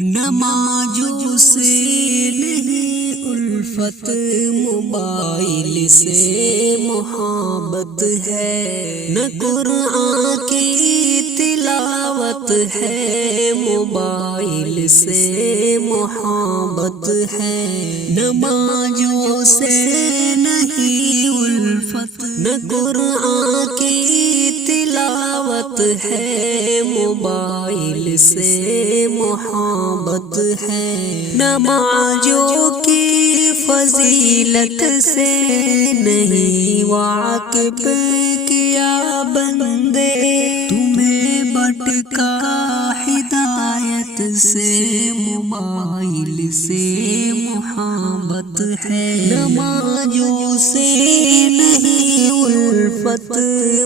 نمازوں سے نہیں الفت، موبائل سے محبت ہے، نہ قرآن کی تلاوت ہے، موبائل سے محبت ہے۔ نمازوں سے نہیں الفت، نہ قرآن کی تلاوت ہے، موبائل سے محبت ہے۔ نمازوں کی فضیلت سے نہیں واقف کیا بندے، تمہیں بھٹکا ہدایت سے، موبائل سے محبت ہے۔ نمازوں سے نہیں الفت،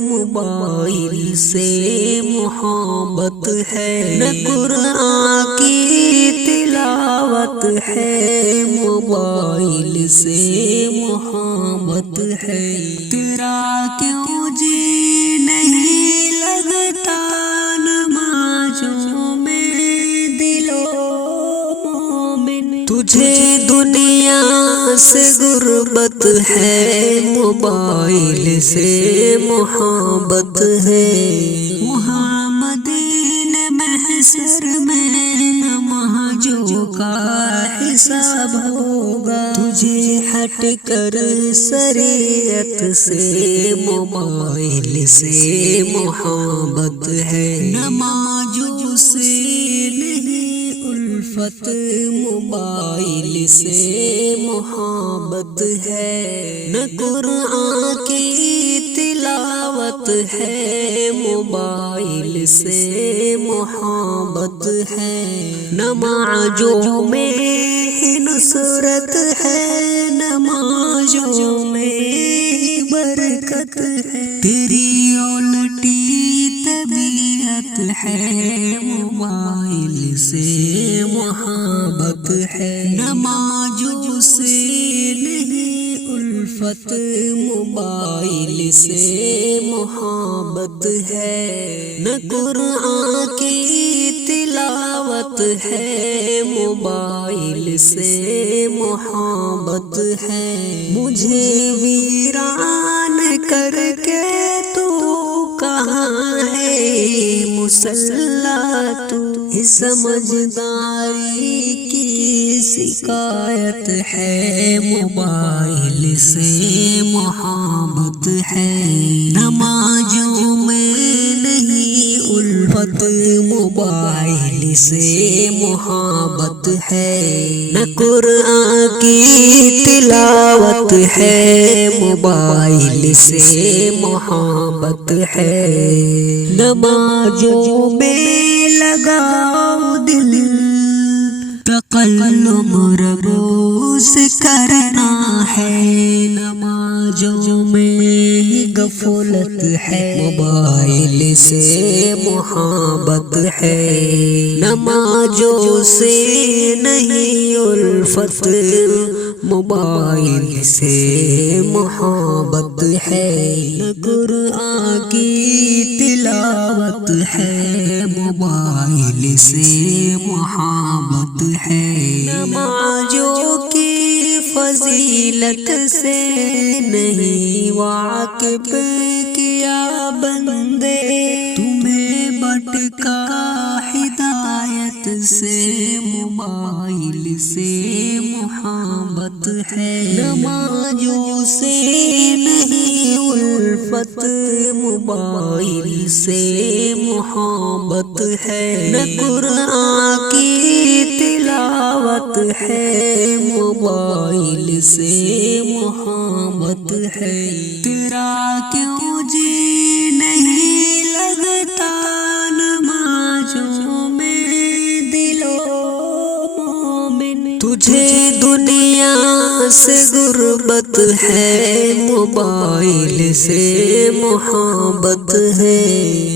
موبائل سے محبت ہے، نہ قرآن کی تلاوت ہے، موبائل سے محبت ہے۔ تیرا کیوں جی نہیں لگتا نمازوں میں دل و مومن، تجھے دنیا سے غربت ہے، موبائل سے محبت ہے۔ محمدین محشر میں نمازوں کا حساب ہوگا، تجھے ہٹ کر شریعت سے، موبائل سے محبت ہے۔ نمازوں سے نہیں الفت، موبائل سے محبت ہے، نہ قرآن کی تلاوت ہے، موبائل سے محبت ہے۔ نمازوں میں ہی نصرت ہے، نمازوں میں ہی برکت ہے، تیری الٹی طبیعت ہے، موبائل سے محبت ہے۔ نمازوں سے نہیں الفت، موبائل سے محبت ہے، نہ قرآن کی تلاوت ہے، موبائل سے محبت ہے۔ مجھے ویران کر کے تو کہاں ہے مصلی، تو سمجھداری کی شکایت ہے، موبائل سے محبت ہے۔ نمازوں میں نہیں الفت، موبائل سے محبت ہے، نہ قرآن کی تلاوت ہے، موبائل سے محبت ہے۔ نمازوں میں لگاؤ دل، تقلب ربوس کرنا ہے، نمازوں میں غفلت ہے، موبائل سے محبت ہے۔ نمازوں سے نہیں الفت، موبائل سے محبت ہے، نہ قرآن کی تلاوت ہے، موبائل سے محبت ہے۔ نمازوں کی فضیلت سے نہیں واقف کیا بندے، تمہیں بھٹکا ہدایت سے، موبائل سے محبت ہے۔ نمازوں سے نہیں الفت، موبائل سے محبت ہے، نہ قرآن کی تلاوت ہے، موبائل سے محبت ہے۔ تیرا کیوں جی نہیں لگتا نمازوں میں دل و مومن، تجھے دنیا سے غربت ہے، موبائل سے محبت ہے۔